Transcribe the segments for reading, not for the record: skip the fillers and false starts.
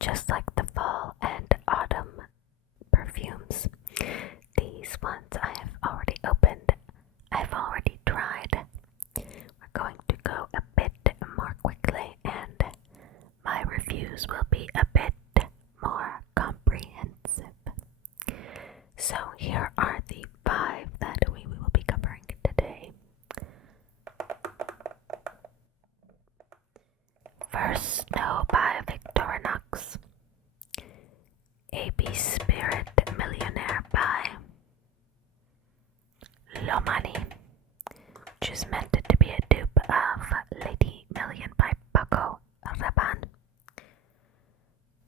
just like the fall and autumn perfumes. These ones I have already opened, I've already tried. We're going to go a bit more quickly, and my reviews will be a bit more comprehensive. So here are the 5 that we will be covering today. First, Snow by Victorinox. AB Spirit Millionaire by Lomani, which is meant to be a dupe of Lady Million by Paco Rabanne.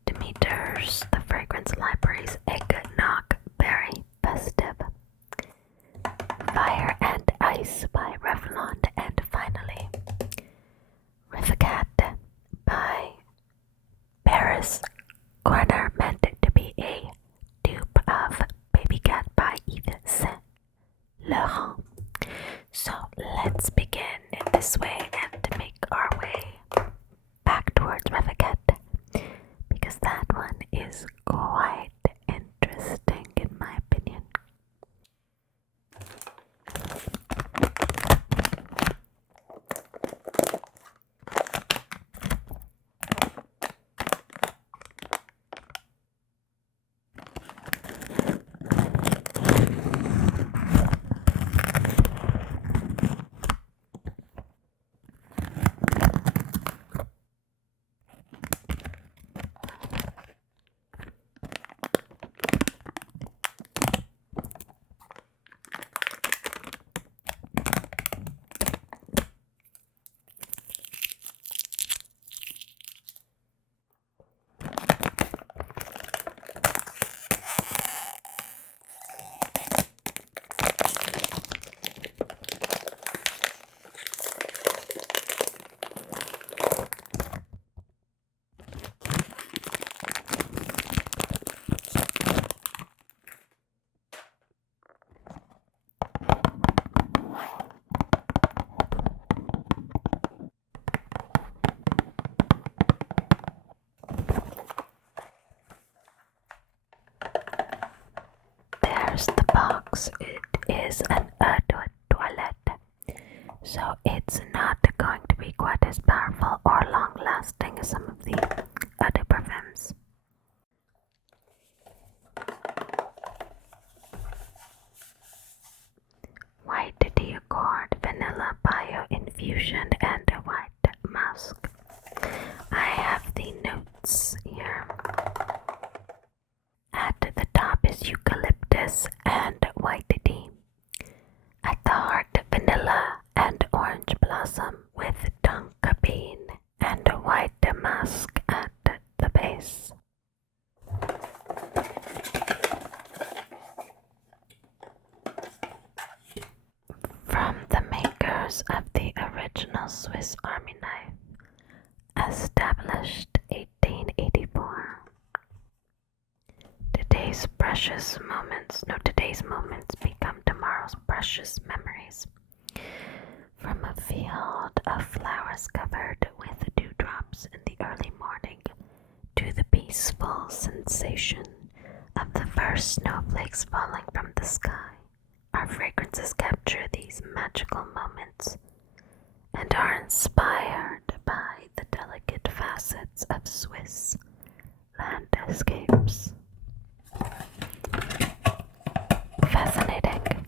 Demeter's The Fragrance Library's Eggnog Berry Festive. Fire and Ice by Revlon. And finally, Rifaaqat by Paris Corner, meant to be a dupe of Baby Cat by Yves Saint Laurent. So let's begin this way and make our way back towards Rifaaqat, because that one is quite interesting in my opinion. There's the box. It is an eau de toilette, so it's not going to be quite as powerful or long lasting as some of the other perfumes. White Deaccord Vanilla Bio Infusion and a white musk. I have the notes here. At the top is eucalyptus and white tea. At the heart, vanilla and orange blossom with tonka bean and a white musk at the base. From the makers of the original Swiss Army knife, established 1884. Today's moments become tomorrow's precious memories. From a field of flowers covered with dewdrops in the early morning to the peaceful sensation of the first snowflakes falling from the sky, our fragrances capture these magical moments and are inspired by the delicate facets of Swiss landscapes. Fascinating.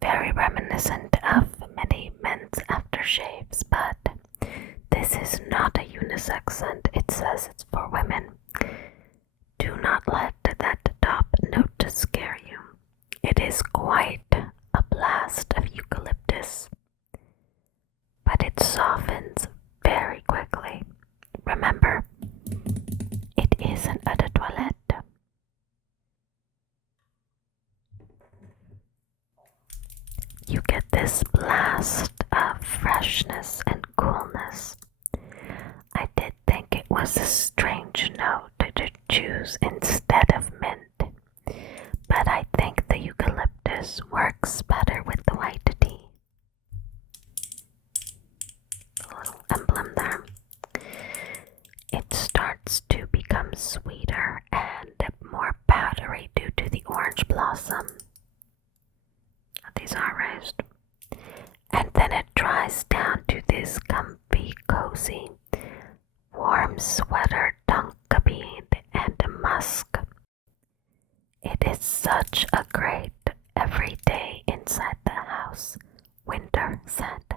very reminiscent of many men's aftershaves, but this is not a unisex scent. It says it's for women. Do not let that top note scare you. It is quite a blast of eucalyptus, but it softens very quickly. Remember, it is an eau de toilette. You get this blast of freshness and coolness. I did think it was a strange note to choose instead of mint, but I think the eucalyptus works better with the white tea. A little emblem there. It starts to become sweeter and more powdery due to the orange blossom. These are raised. And then it dries down to this comfy, cozy, warm sweater, tonka bean, and musk. It is such a great everyday inside the house winter scent.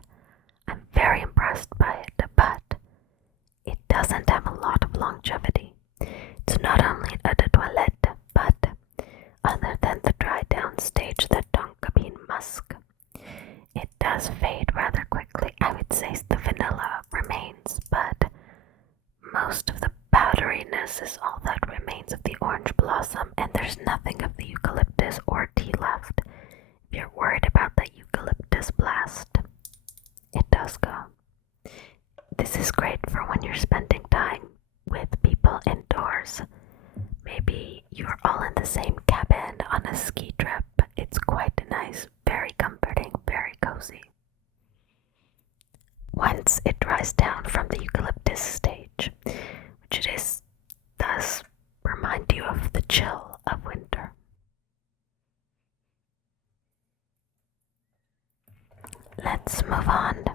I'm very impressed by it, but it doesn't have a lot of longevity. It's not only eau de toilette, but other than the dry down stage, the tonka bean musk, it does fade rather quickly. I would say the vanilla remains, but most of the powderiness is all that remains of the orange blossom, and there's nothing of the eucalyptus or tea left. If you're worried about the eucalyptus blast, it does go. This is great for when you're spending time with people indoors. Maybe you're all in the same cabin on a ski trip. It's quite nice, very comforting, very cozy. Once it dries down from the eucalyptus stage, which it is, does remind you of the chill of winter. Let's move on.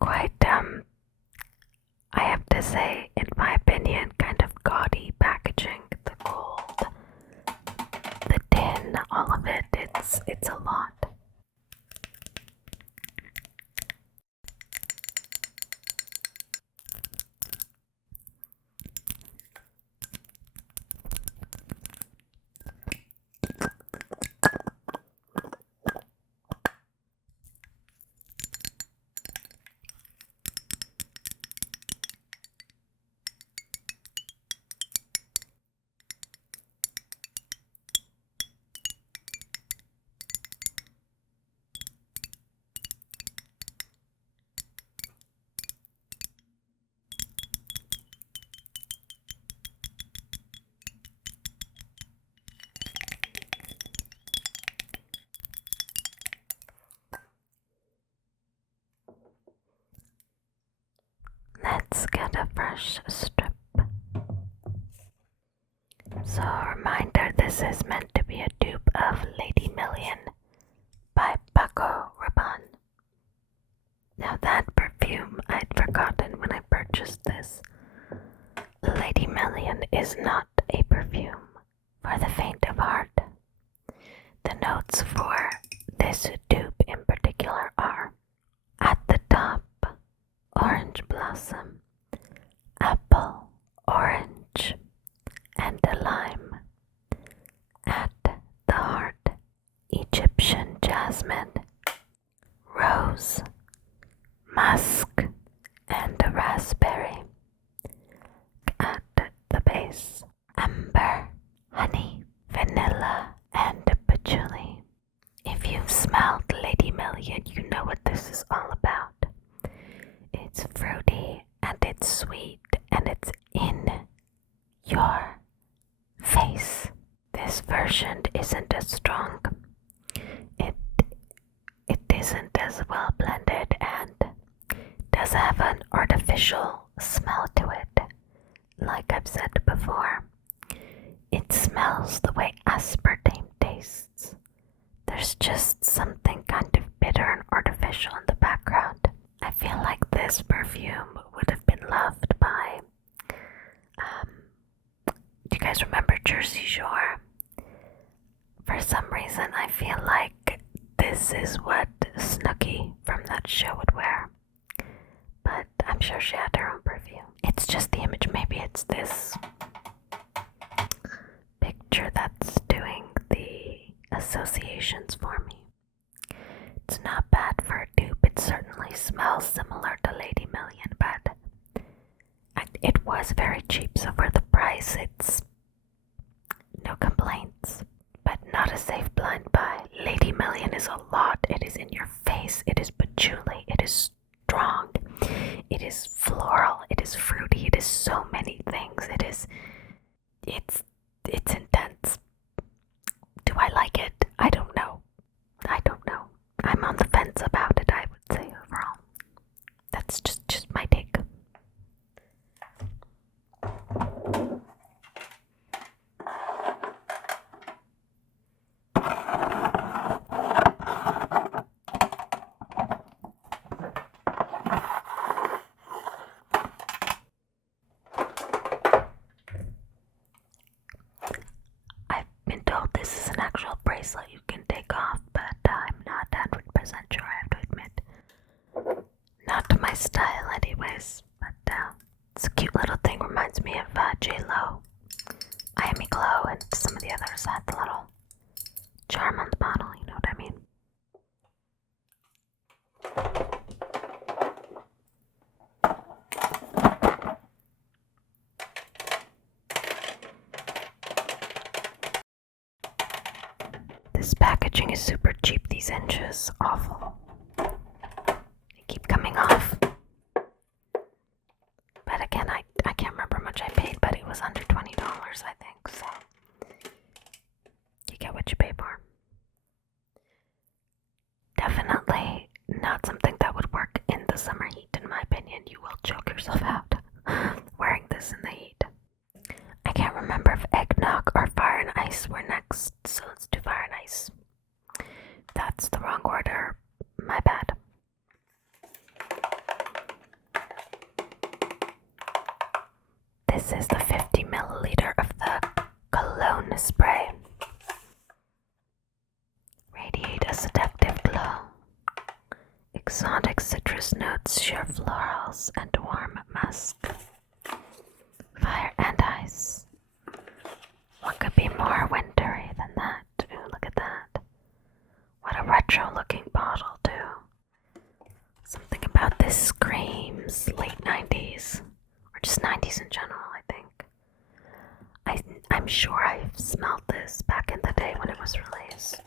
Quite, I have to say, in my opinion, kind of gaudy packaging. The gold, the tin, all of it, it's a lot. Let's get a fresh strip. So a reminder, this is meant to be a dupe of Lady Million by Paco Rabanne. Now that perfume I'd forgotten when I purchased this. Lady Million is not a perfume for the faint of heart. The notes for this dupe in particular are at the top, orange blossom, apple, orange, and a lime. At the heart, Egyptian jasmine, rose, musk, and a raspberry. At the base, amber, honey, vanilla, and patchouli. If you've smelled Lady Million, you know what this is all about. It's fruity and it's sweet and it's in your face. This version isn't as strong. is well blended and does have an artificial smell to it. Like I've said before, it smells the way aspartame tastes. There's just something kind of bitter and artificial in the background. I feel like this perfume would have been loved by, do you guys remember Jersey Shore? For some reason, I feel like this is what Snooki from that show would wear. But I'm sure she had her own perfume. It's just the image. Maybe it's this picture that's doing the associations for me. It's not bad for a dupe. It certainly smells similar to Lady Million, but it was very cheap, so for the price, it's no complaints. But not a safe blind buy. Lady Million is a lot. It is in your face. It is patchouli. It is strong. It is floral. It is fruity. It is so many things. It's intense. Do I like it? I don't know. I'm on the fence about it, I would say, overall. That's just my take. This is an actual bracelet you can take off, but I'm not 100% sure, I have to admit. Not my style anyways, but it's a cute little thing. Reminds me of J-Lo, Miami Glow, and some of the others had the little charm on the bottle, you know what I mean? This packaging is super cheap, these inches, awful. They keep coming off. But again, I can't remember how much I paid, but it was under $20, I think, so you get what you pay for. Definitely not something that would work in the summer heat, in my opinion. You will choke yourself out wearing this in the heat. I can't remember if eggnog or fire and ice were next, so let's do fire and ice. That's the wrong order. My bad. This is the 50 milliliter of the cologne spray. Radiate a seductive glow. Exotic citrus notes, sheer florals, and warm musk. Fire and ice. What could be more wintry than that? Ooh, look at that. What a retro looking bottle too. Something about this screams late 90s. Or just 90s in general, I think. I'm sure I've smelled this back in the day when it was released.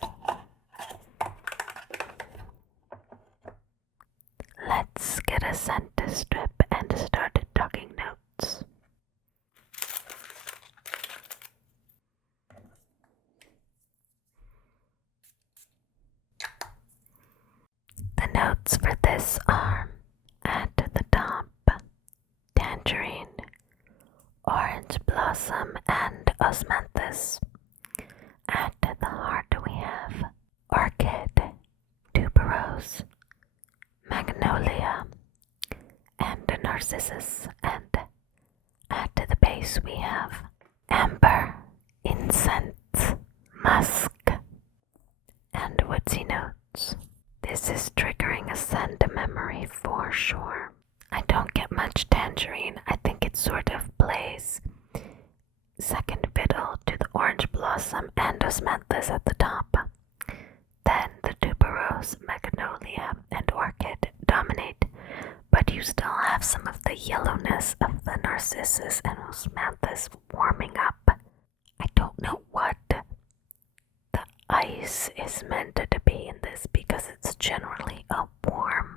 Let's get a scent strip and start talking notes. The notes for this are at the top, tangerine, orange blossom, and osmanthus. At the heart we have orchid, tuberose, magnolia, and narcissus. And at the base we have amber, incense, musk, and woodsy notes. This is triggering a scent memory for sure. I don't get much tangerine. I think it sort of plays second fiddle to the orange blossom and osmanthus at the top. Then the tuberose, magnolia, and orchid dominate, but you still have some of the yellowness of the narcissus and osmanthus warming up. I don't know what the ice is meant to be in this because it's generally a warm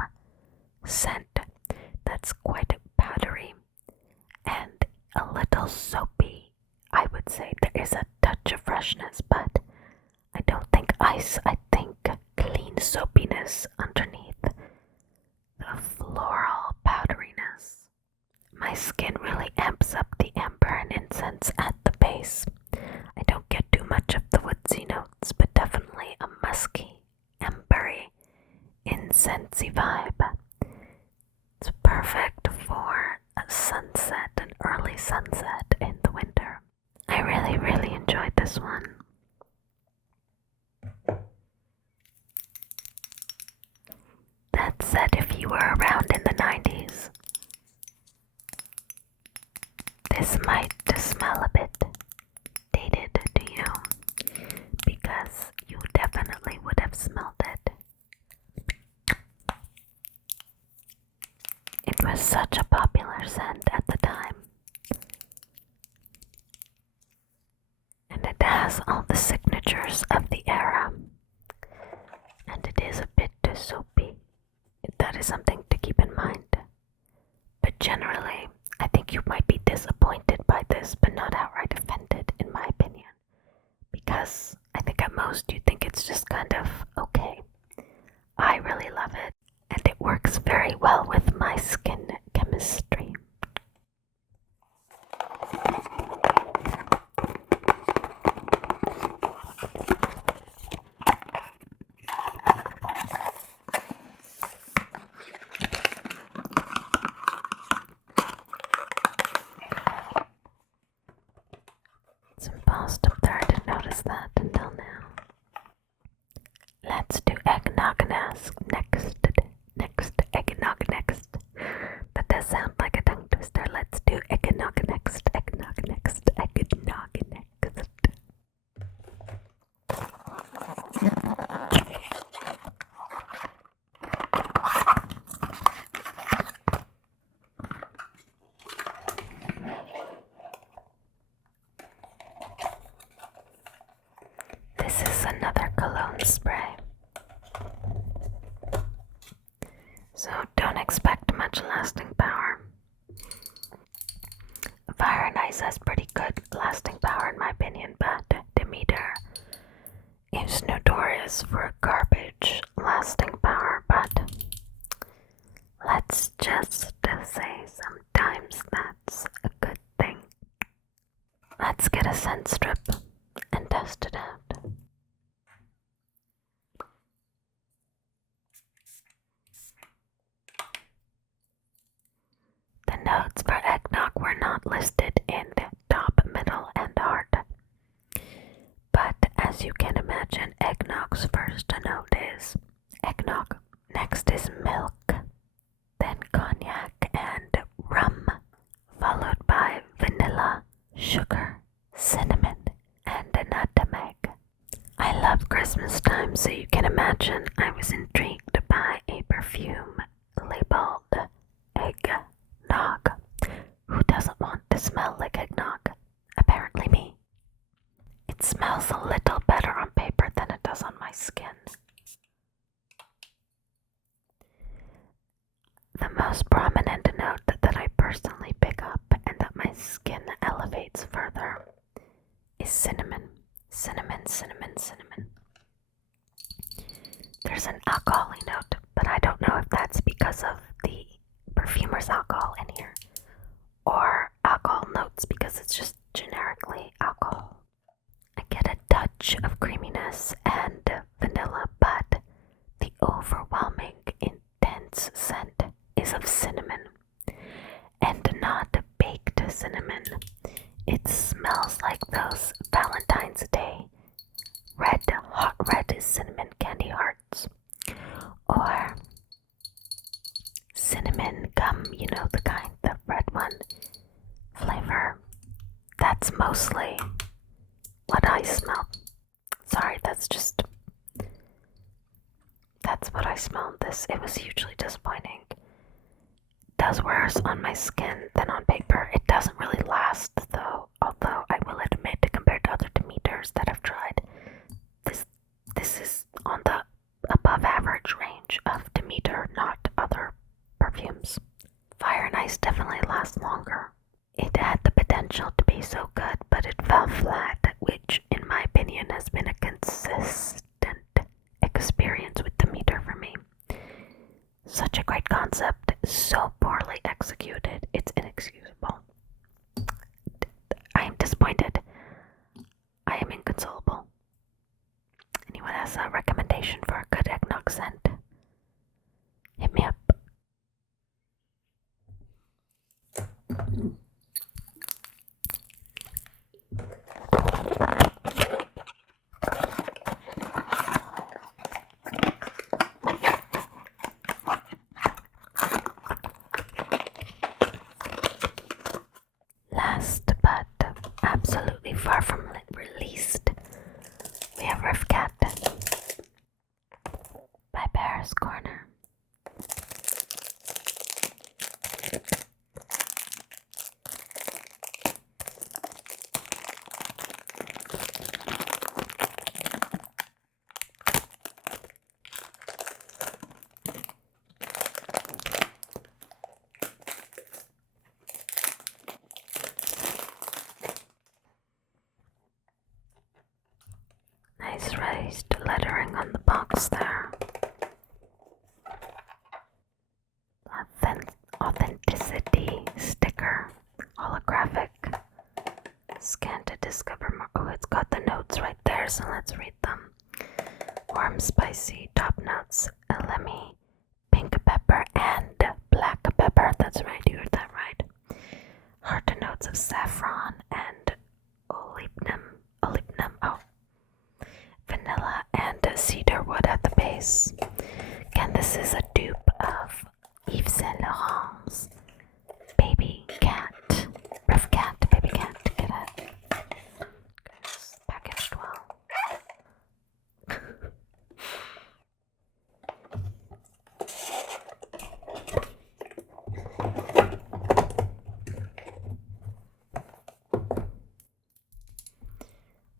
scent that's quite powdery and a little soapy. I would say there is a touch of freshness, but I don't think ice. I think clean soapiness underneath. scentsy vibe. It's perfect for a sunset, an early sunset in the winter. I really, really enjoyed this one. That said, if you were around in the 90s, this might smell a bit dated to you, because you definitely would have smelled it. It was such a popular scent at the time, and it has all the signatures of the era, and it is a bit soapy. That is something to keep in mind. But generally, I think you might be disappointed by this, but not outright offended, in my opinion. Because I think at most you think it's just kind of okay. I really love it, and it works very well with my skin chemistry. It's embossed up there, I didn't notice that until now. Let's do eggnog next. Eggnog next. That does sound like a tongue twister. Let's do eggnog next. This is another cologne spray. So don't expect much lasting power. Fire and Ice has pretty good lasting power in my opinion, but Demeter is notorious for garbage lasting power, but let's just say sometimes that's a good thing. Let's get a scent strip and test it out. The notes for eggnog were not listed in the top, middle, and heart. But as you can imagine, eggnog's first note is eggnog. Next is milk, then cognac and rum, followed by vanilla, sugar, cinnamon, and a nutmeg. I love Christmas time, so you can imagine I was intrigued by a perfume labeled eggnog. Who doesn't want to smell like eggnog? Apparently me. It smells a little better on paper than it does on my skin. The most prominent note that I personally pick up and that my skin elevates further is cinnamon. Cinnamon. There's an alcohol-y note, but I don't know if that's because of the perfumer's alcohol in here, or alcohol notes because it's just generically alcohol. I get a touch of creaminess and vanilla, but the overwhelming, intense scent is of cinnamon, and not baked cinnamon. It smells like those Valentine's Day hot red cinnamon candy hearts, or cinnamon gum, you know, the kind, the red one flavor. That's mostly what I smell. Sorry, that's what I smelled. It was hugely disappointing. It does worse on my skin than on paper. It doesn't really last though, although I will admit, compared to other Demeters that I've tried, this is on the above average range of Demeter, not other perfumes. Fire and Ice definitely lasts longer. It had the potential to be so good, but it fell flat, which in my opinion has been a consistent experience with Demeter for me. Such a great concept, so poorly executed, it's inexcusable. I am disappointed. I am inconsolable. Anyone has a recommendation for a good eggnog scent? spicy top notes, lemon, pink pepper, and black pepper. That's right, you heard that right. Heart notes of saffron and vanilla and cedar wood at the base. Again, this is a dupe of Yves Saint Laurent's Baby Cat. Revlon Baby Cat. Get it? It's packaged well.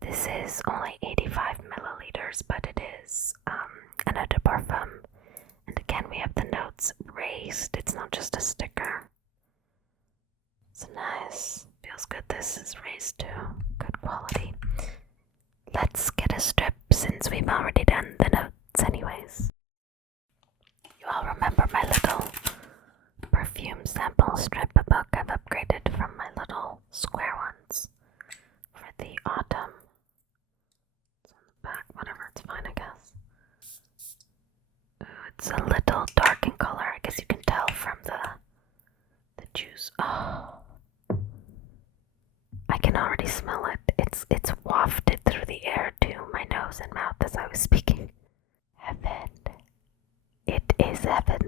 This is only 85 milliliters, but it is an eau de parfum. And again, we have the notes raised. It's not just a sticker. It's nice. Feels good. This is raised too. Good quality. Let's get a strip since we've already done the notes anyways. You all remember my little perfume sample strip book I've upgraded from my little square ones for the autumn. It's on the back, whatever, it's fine I guess. Ooh, it's a little dark in color. I guess you can tell from the juice. Oh, I can already smell it. It's wafted through the air to my nose and mouth as I was speaking. Heaven. It is heaven.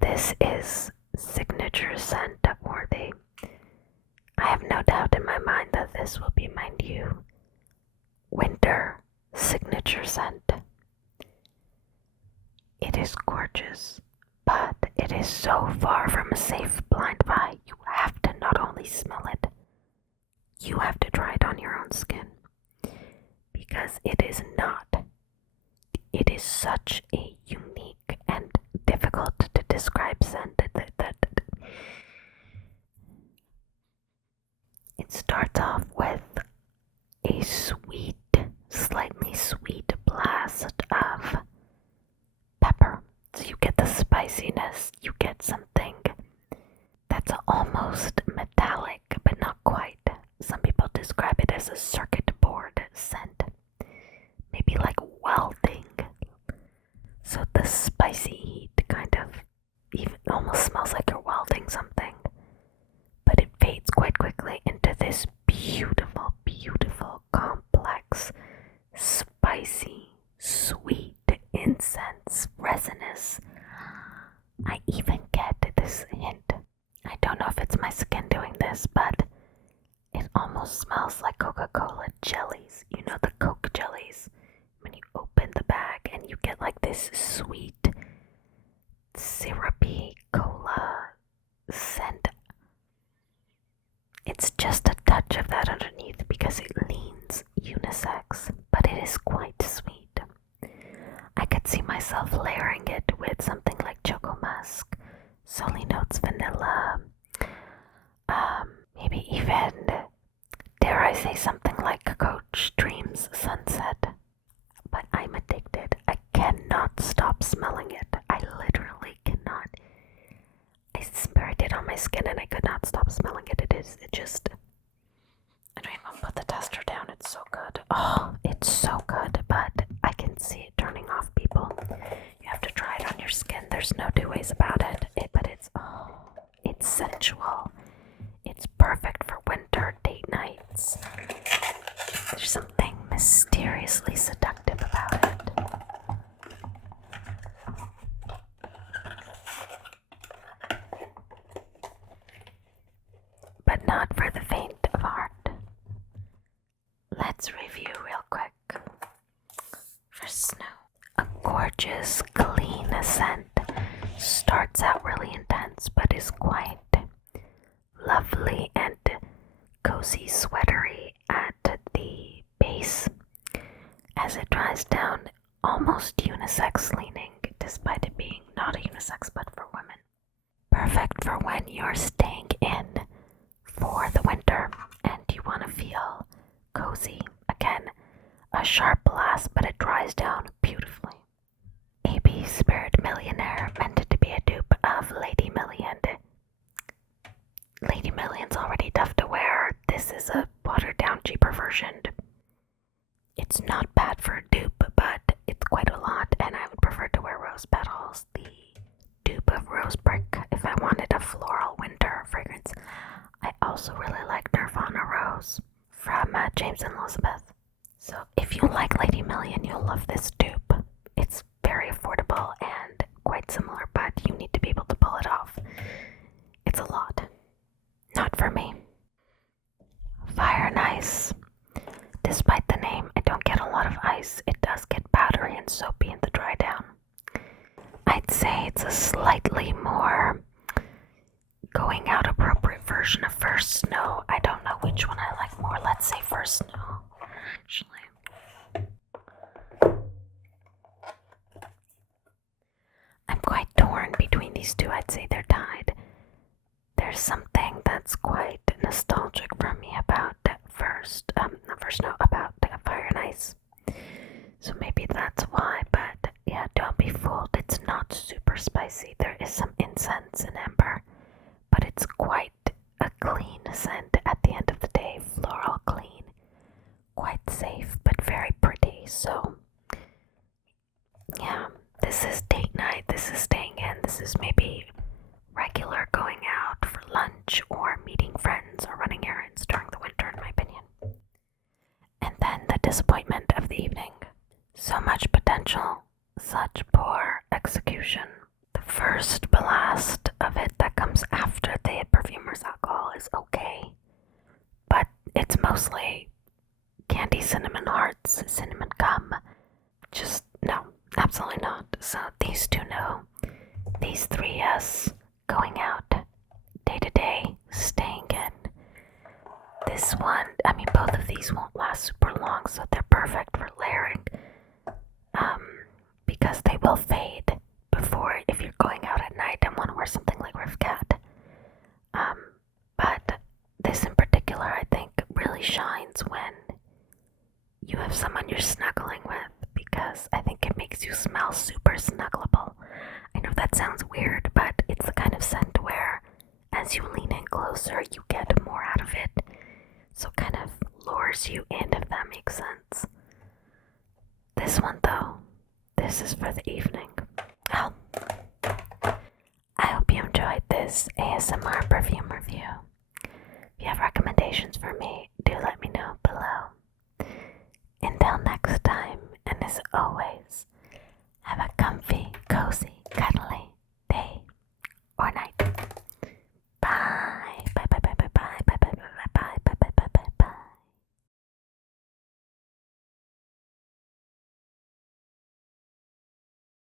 This is signature scent worthy. I have no doubt in my mind that this will be my new winter signature scent. It is gorgeous, but it is so far from a safe blind buy. You have to not only smell it, you have to try it on your own skin. Because it is not. It is such a unique and difficult to describe scent that it starts off with a sweet, slightly sweet blast of pepper. So you get the spiciness, you get something that's almost metallic, but not quite. Some people describe it as a circuit board scent. Maybe like welding. So the spicy heat kind of even almost smells like you're welding something. But it fades quite quickly into this beautiful, beautiful, complex, spicy, sweet incense, resinous. I even get this hint. I don't know if it's my skin doing this, but it almost smells like Coca-Cola jellies. You know the Coke jellies? When you open the bag and you get like this sweet, syrupy cola scent. It's just a touch of that underneath because it leans unisex, but it is quite sweet. I could see myself layering it with something like Choco Musk, Soli Notes Vanilla, maybe even, dare I say, something like Coach Dreams Sunset. But I'm addicted. I cannot stop smelling it. I literally cannot. I sprayed it on my skin and I could not stop smelling it. I don't even put the tester down. It's so good. Oh, it's so good, but I can see it turning off people. You have to try it on your skin. There's no two ways about it. But it's sensual. It's perfect for winter date nights. There's something mysteriously seductive about it. But not for the faint of heart. Let's review real quick. For Snow, a gorgeous, clean scent. Starts out really intense, but is quite lovely and cozy, sweatery at the base. As it dries down, almost unisex leaning, despite it being not a unisex but for women. Perfect for when you're staying in for the winter and you want to feel cozy. Again, a sharp blast, but it dries down beautifully. AB Spirit Millionaire, meant to be a dupe of Lady Million. Lady Million's already tough to wear. This is a watered down, cheaper version. It's not bad for a dupe, but it's quite a lot. it's a slightly more going out appropriate version of First Snow. I don't know which one I like more. Let's say First Snow, actually. I'm quite torn between these two. I'd say they're tied. There's something that's quite nostalgic for me about not First Snow, about Fire and Ice. So maybe that's why, but yeah, don't be fooled. It's not super spicy. There is some incense and amber, but it's quite a clean scent at the end of the day. Floral clean. Quite safe, but very pretty. So yeah, this is date night. This is staying in. This is maybe regular going out for lunch or meeting friends or running errands during the winter, in my opinion. And then the disappointment of the evening. So much potential, such poor execution. The first blast of it that comes after the perfumer's alcohol is okay, but it's mostly candy cinnamon hearts, cinnamon gum. Just no, absolutely not. So these two no. These three yes. Going out, day to day, staying in. This one, I mean, both of these won't last super long, so they're perfect for layering. Because they will fade before, if you're going out at night and want to wear something like Rifaaqat. But this in particular, I think, really shines when you have someone you're snuggling with, because I think it makes you smell super snuggleable. I know that sounds weird, but it's the kind of scent where as you lean in closer, you get more out of it. So it kind of lures you in, if that makes sense. This one though, this is for the evening. Well, I hope you enjoyed this ASMR perfume review. If you have recommendations for me,